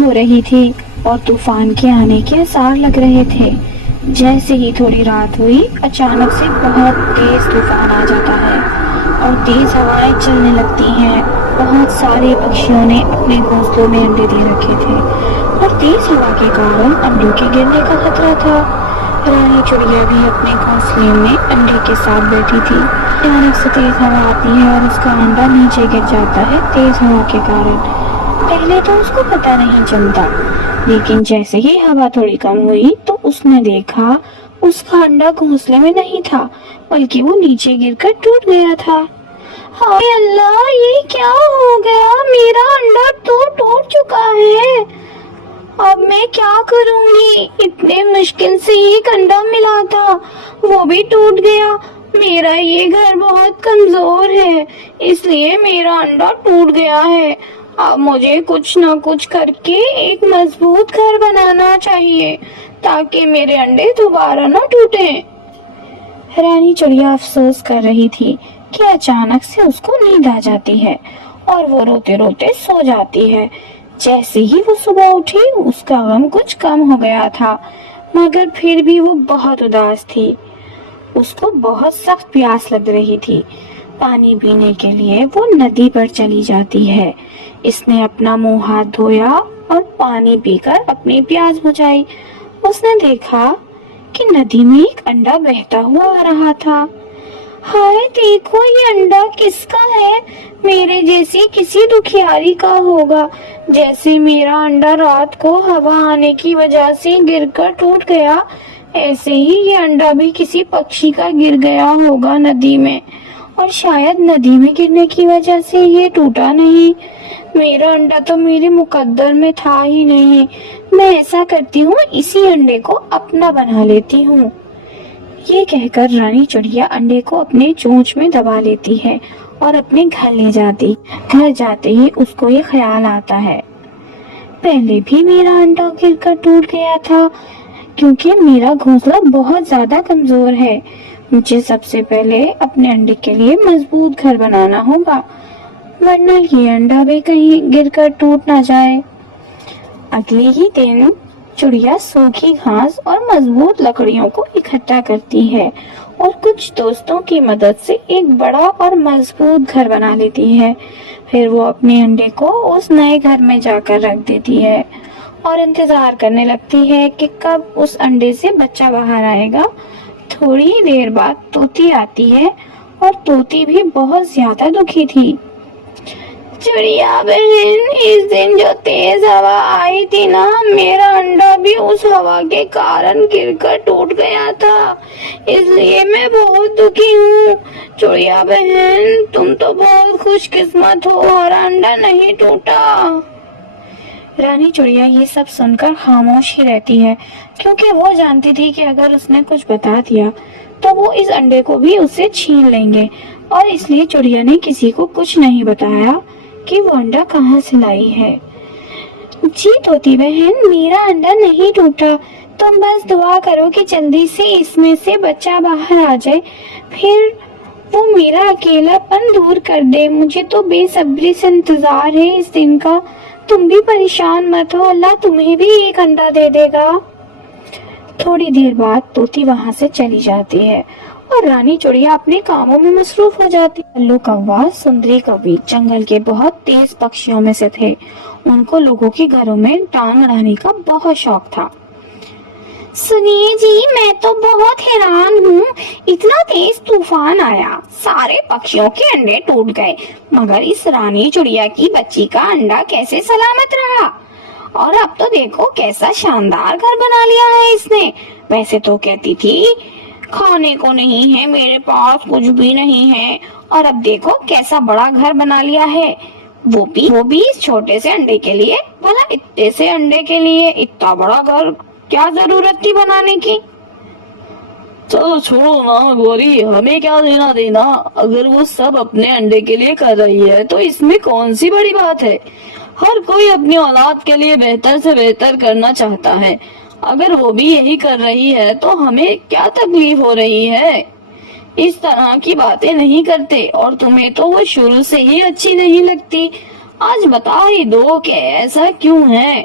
ہو رہی تھی اور طوفان کے آنے کے آثار لگ رہے تھے۔ جیسے ہی تھوڑی رات ہوئی، اچانک سے بہت تیز طوفان آ جاتا ہے اور تیز ہوائیں چلنے لگتی ہیں۔ بہت سارے پکشیوں نے اپنے گھونسلوں میں انڈے دے رکھے تھے اور تیز ہوا کے کارن انڈوں کے گرنے کا خطرہ تھا۔ رانی چڑیا بھی اپنے گھونسلے میں انڈے کے ساتھ بیٹھی تھی۔ اچانک سے تیز ہوا آتی ہے اور اس کا انڈا نیچے گر جاتا ہے تیز ہوا کے کارن۔ پہلے تو اس کو پتہ نہیں چلتا، لیکن جیسے ہی ہوا تھوڑی کم ہوئی تو اس نے دیکھا اس کا انڈا گھونسلے میں نہیں تھا، بلکہ وہ نیچے گر کر ٹوٹ گیا تھا۔ ہائے اللہ، یہ کیا ہو گیا؟ میرا انڈا تو ٹوٹ چکا ہے، اب میں کیا کروں گی؟ اتنے مشکل سے ایک انڈا ملا تھا، وہ بھی ٹوٹ گیا۔ میرا یہ گھر بہت کمزور ہے، اس لیے میرا انڈا ٹوٹ گیا ہے۔ اب مجھے کچھ نہ کچھ کر کے ایک مضبوط گھر بنانا چاہیے تاکہ میرے انڈے دوبارہ نہ ٹوٹیں۔ رانی چڑیا افسوس کر رہی تھی کہ اچانک سے اس کو نیند آ جاتی ہے اور وہ روتے روتے سو جاتی ہے۔ جیسے ہی وہ صبح اٹھی، اس کا غم کچھ کم ہو گیا تھا، مگر پھر بھی وہ بہت اداس تھی۔ اس کو بہت سخت پیاس لگ رہی تھی۔ پانی پینے کے لیے وہ ندی پر چلی جاتی ہے۔ اس نے اپنا منہ ہاتھ دھویا اور پانی پی کر اپنی پیاس بجھائی۔ اس نے دیکھا کہ ندی میں ایک انڈا بہتا ہوا آ رہا تھا۔ ہائے دیکھو، یہ انڈا کس کا ہے؟ میرے جیسی کسی دکھیاری کا ہوگا۔ جیسے میرا انڈا رات کو ہوا آنے کی وجہ سے گر کر ٹوٹ گیا، ایسے ہی یہ انڈا بھی کسی پکشی کا گر گیا ہوگا ندی میں، اور شاید ندی میں گرنے کی وجہ سے یہ ٹوٹا نہیں۔ میرا انڈا تو میرے مقدر میں تھا ہی نہیں۔ میں ایسا کرتی ہوں، اسی انڈے کو اپنا بنا لیتی ہوں۔ یہ کہہ کر رانی چڑیا انڈے کو اپنے چونچ میں دبا لیتی ہے اور اپنے گھر لے جاتی۔ گھر جاتے ہی اس کو یہ خیال آتا ہے، پہلے بھی میرا انڈا گر کر ٹوٹ گیا تھا، کیونکہ میرا گھونسلہ بہت زیادہ کمزور ہے۔ مجھے سب سے پہلے اپنے انڈے کے لیے مضبوط گھر بنانا ہوگا، ورنہ یہ انڈا بھی کہیں گر کر ٹوٹ نہ جائے۔ اگلے ہی دن چڑیا سوکھی گھاس اور مضبوط لکڑیوں کو اکٹھا کرتی ہے اور کچھ دوستوں کی مدد سے ایک بڑا اور مضبوط گھر بنا لیتی ہے۔ پھر وہ اپنے انڈے کو اس نئے گھر میں جا کر رکھ دیتی ہے اور انتظار کرنے لگتی ہے کہ کب اس انڈے سے بچہ باہر آئے گا۔ تھوڑی ہی دیر بعد طوطی آتی ہے اور طوطی بھی بہت زیادہ دکھی تھی۔ چڑیا بہن، اس دن جو تیز ہوا آئی تھی نا، میرا انڈا بھی اس ہوا کے کارن گر کر ٹوٹ گیا تھا، اس لیے میں بہت دکھی ہوں۔ چڑیا بہن، تم تو بہت خوش قسمت ہو، اور انڈا نہیں ٹوٹا۔ رانی چڑیا یہ سب سن کر خاموش ہی رہتی ہے، کیونکہ وہ جانتی تھی کہ اگر اس نے کچھ بتا دیا تو وہ اس انڈے کو بھی اس سے چھین لیں گے، اور اس لیے چڑیا نے کسی کو کچھ نہیں بتایا کہ وہ انڈا کہاں سے لائی ہے۔ جی طوطی بہن، میرا انڈا نہیں ٹوٹا، تم بس دعا کرو کہ جلدی سے اس میں سے بچہ باہر آ جائے، پھر وہ میرا اکیلا پن دور کر دے۔ مجھے تو بے صبری سے انتظار ہے اس دن کا۔ تم بھی پریشان مت ہو، اللہ تمہیں بھی ایک انڈا دے دے گا۔ تھوڑی دیر بعد طوطی وہاں سے چلی جاتی ہے اور رانی چڑیا اپنے کاموں میں مصروف ہو جاتی۔ الو کوا، سندری کوی جنگل کے بہت تیز پکشیوں میں سے تھے۔ ان کو لوگوں کے گھروں میں ٹانگ اڑانے کا بہت شوق تھا۔ سنیے جی، میں تو بہت حیران ہوں، اتنا تیز طوفان آیا، سارے پکشیوں کے انڈے ٹوٹ گئے، مگر اس رانی چڑیا کی بچی کا انڈا کیسے سلامت رہا؟ اور اب تو دیکھو کیسا شاندار گھر بنا لیا ہے اس نے۔ ویسے تو کہتی تھی کھانے کو نہیں ہے میرے پاس، کچھ بھی نہیں ہے، اور اب دیکھو کیسا بڑا گھر بنا لیا ہے، وہ بھی اس چھوٹے سے انڈے کے لیے۔ بھلا اتنے سے انڈے کے لیے اتنا بڑا گھر کیا ضرورت تھی بنانے کی؟ چلو چھوڑو نا گوری، ہمیں کیا لینا دینا؟ اگر وہ سب اپنے انڈے کے لیے کر رہی ہے تو اس میں کون سی بڑی بات ہے؟ ہر کوئی اپنی اولاد کے لیے بہتر سے بہتر کرنا چاہتا ہے، اگر وہ بھی یہی کر رہی ہے تو ہمیں کیا تکلیف ہو رہی ہے؟ اس طرح کی باتیں نہیں کرتے، اور تمہیں تو وہ شروع سے ہی اچھی نہیں لگتی، آج بتا ہی دو کہ ایسا کیوں ہے؟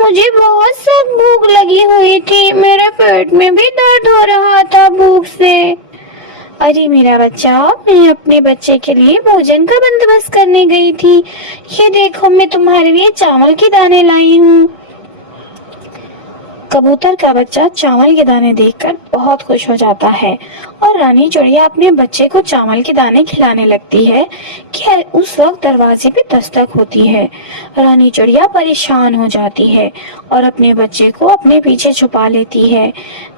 مجھے بہت سخت بھوک لگی ہوئی تھی، میرے پیٹ میں بھی درد ہو رہا تھا بھوک سے۔ ارے میرا بچہ، میں اپنے بچے کے لیے بھوجن کا بندوبست کرنے گئی تھی، یہ دیکھو میں تمہارے لیے چاول کے دانے لائی ہوں۔ کبوتر کا بچہ چاول کے دانے دیکھ کر بہت خوش ہو جاتا ہے اور رانی چڑیا اپنے بچے کو چاول کے دانے کھلانے لگتی ہے کہ اس وقت دروازے پہ دستک ہوتی ہے۔ رانی چڑیا پریشان ہو جاتی ہے اور اپنے بچے کو اپنے پیچھے چھپا لیتی ہے۔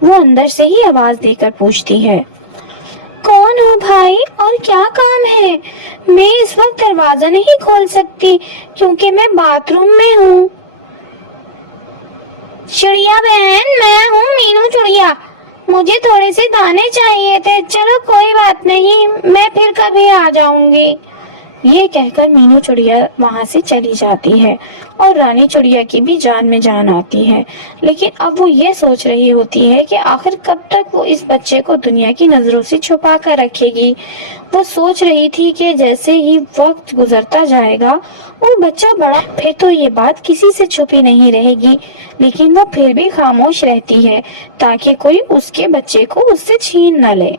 وہ اندر سے ہی آواز دے کر پوچھتی ہے، کون ہو بھائی اور کیا کام ہے؟ میں اس وقت دروازہ نہیں کھول سکتی کیونکہ میں باتھ روم میں ہوں۔ چڑیا بہن، میں ہوں مینو چڑیا، مجھے تھوڑے سے دانے چاہیے تھے، چلو کوئی بات نہیں، میں پھر کبھی آ جاؤں گی۔ یہ کہہ کر مینو چڑیا وہاں سے چلی جاتی ہے اور رانی چڑیا کی بھی جان میں جان آتی ہے، لیکن اب وہ یہ سوچ رہی ہوتی ہے کہ آخر کب تک وہ اس بچے کو دنیا کی نظروں سے چھپا کر رکھے گی۔ وہ سوچ رہی تھی کہ جیسے ہی وقت گزرتا جائے گا وہ بچہ بڑا پھر تو یہ بات کسی سے چھپی نہیں رہے گی، لیکن وہ پھر بھی خاموش رہتی ہے تاکہ کوئی اس کے بچے کو اس سے چھین نہ لے۔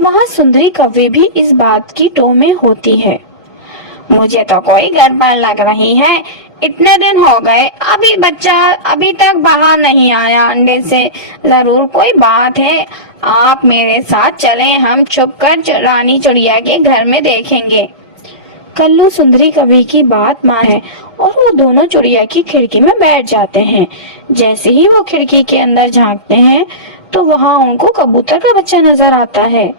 وہاں سندری کوے بھی اس بات کی ٹو میں ہوتی ہے۔ مجھے تو کوئی گڑبڑ لگ رہی ہے، اتنے دن ہو گئے ابھی بچہ ابھی تک باہر نہیں آیا انڈے سے، ضرور کوئی بات ہے۔ آپ میرے ساتھ چلیں، ہم چھپ کر رانی چڑیا کے گھر میں دیکھیں گے۔ کلو سندری کوے کی بات مان ہے اور وہ دونوں چڑیا کی کھڑکی میں بیٹھ جاتے ہیں۔ جیسے ہی وہ کھڑکی کے اندر جھانکتے ہیں تو وہاں ان کو کبوتر کا بچہ نظر آتا ہے۔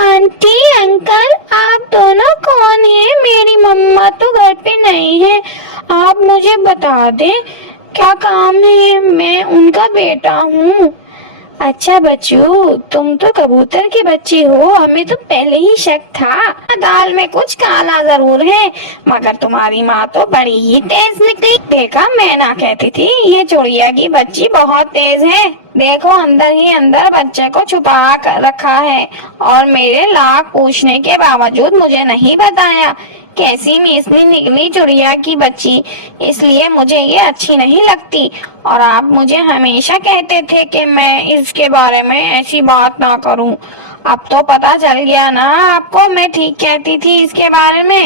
آنٹی، انکل، آپ دونوں کون ہیں؟ میری مما تو گھر پہ نہیں ہے، آپ مجھے بتا دیں کیا کام ہے، میں ان کا بیٹا ہوں۔ اچھا بچو، تم تو کبوتر کی بچی ہو، ہمیں تو پہلے ہی شک تھا۔ دال میں کچھ کالا ضرور ہے، مگر تمہاری ماں تو بڑی ہی تیز نکلی۔ دیکھا، میں نہ کہتی تھی یہ چڑیا کی بچی بہت تیز ہے۔ دیکھو، اندر ہی اندر بچے کو چھپا کر رکھا ہے اور میرے لاکھ پوچھنے کے باوجود مجھے نہیں بتایا۔ کیسی میسنی نکلی چڑیا کی بچی، اس لیے مجھے یہ اچھی نہیں لگتی، اور آپ مجھے ہمیشہ کہتے تھے کہ میں اس کے بارے میں ایسی بات نہ کروں۔ اب تو پتہ چل گیا نا آپ کو، میں ٹھیک کہتی تھی اس کے بارے میں۔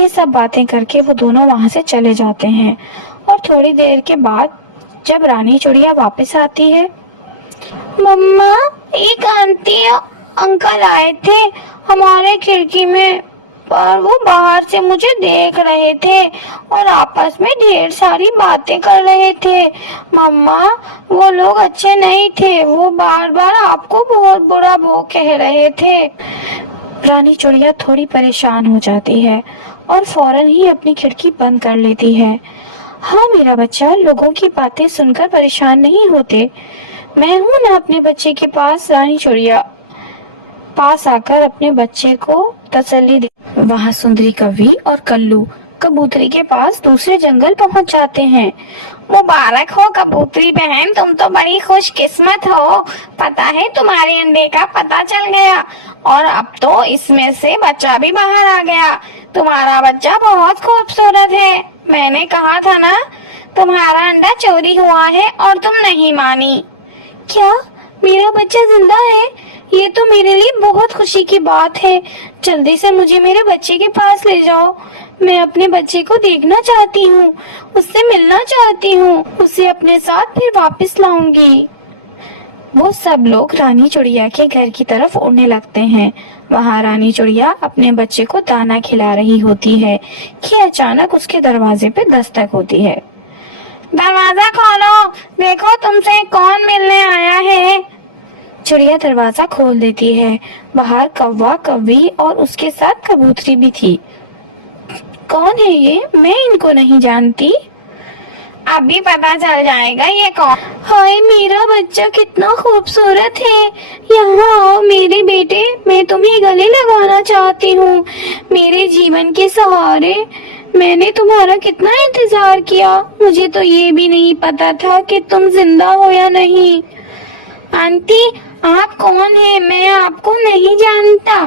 یہ سب باتیں کر کے وہ دونوں وہاں سے چلے جاتے ہیں اور تھوڑی دیر کے بعد جب رانی چڑیا واپس آتی ہے، مما، ایک آنٹی انکل آئے تھے ہمارے کھڑکی میں، پر وہ باہر سے مجھے دیکھ رہے تھے اور آپس میں ڈھیر ساری باتیں کر رہے تھے۔ مما، وہ لوگ اچھے نہیں تھے، وہ بار بار آپ کو بہت برا کہہ رہے تھے۔ رانی چڑیا تھوڑی پریشان ہو جاتی ہے اور فوراً ہی اپنی کھڑکی بند کر لیتی ہے۔ ہاں میرا بچہ، لوگوں کی باتیں سن کر پریشان نہیں ہوتے، میں ہوں نا اپنے بچے کے پاس۔ رانی چڑیا پاس آ کر اپنے بچے کو تسلی دے۔ وہاں سندری کوی اور کلو کبوتری کے پاس دوسرے جنگل پہنچ جاتے ہیں۔ مبارک ہو کبوتری بہن، تم تو بڑی خوش قسمت ہو، پتہ ہے تمہارے انڈے کا پتہ چل گیا اور اب تو اس میں سے بچہ بھی باہر آ گیا۔ تمہارا بچہ بہت خوبصورت ہے، میں نے کہا تھا نا تمہارا انڈا چوری ہوا ہے اور تم نہیں مانی۔ کیا میرا بچہ زندہ ہے؟ یہ تو میرے لیے بہت خوشی کی بات ہے، جلدی سے مجھے میرے بچے کے پاس لے جاؤ، میں اپنے بچے کو دیکھنا چاہتی ہوں، اس سے ملنا چاہتی ہوں، اسے اپنے ساتھ پھر واپس لاؤں گی۔ وہ سب لوگ رانی چڑیا کے گھر کی طرف اڑنے لگتے ہیں۔ وہاں رانی چڑیا اپنے بچے کو دانا کھلا رہی ہوتی ہے کہ اچانک اس کے دروازے پہ دستک ہوتی ہے۔ دروازہ کھولو، دیکھو تم سے کون ملنے آیا ہے۔ چڑیا دروازہ کھول دیتی ہے۔ باہر کوا، کوی اور اس کے ساتھ کبوتری بھی تھی۔ کون ہے یہ؟ میں ان کو نہیں جانتی۔ ابھی پتا چل جائے گا یہ کون۔ ہائے میرا بچہ کتنا خوبصورت ہے، یہاں آؤ میرے بیٹے، میں تمہیں گلے لگانا چاہتی ہوں، میرے جیون کے سہارے۔ میں نے تمہارا کتنا انتظار کیا، مجھے تو یہ بھی نہیں پتا تھا کہ تم زندہ ہو یا نہیں۔ آنٹی، آپ کون ہیں؟ میں آپ کو نہیں جانتا،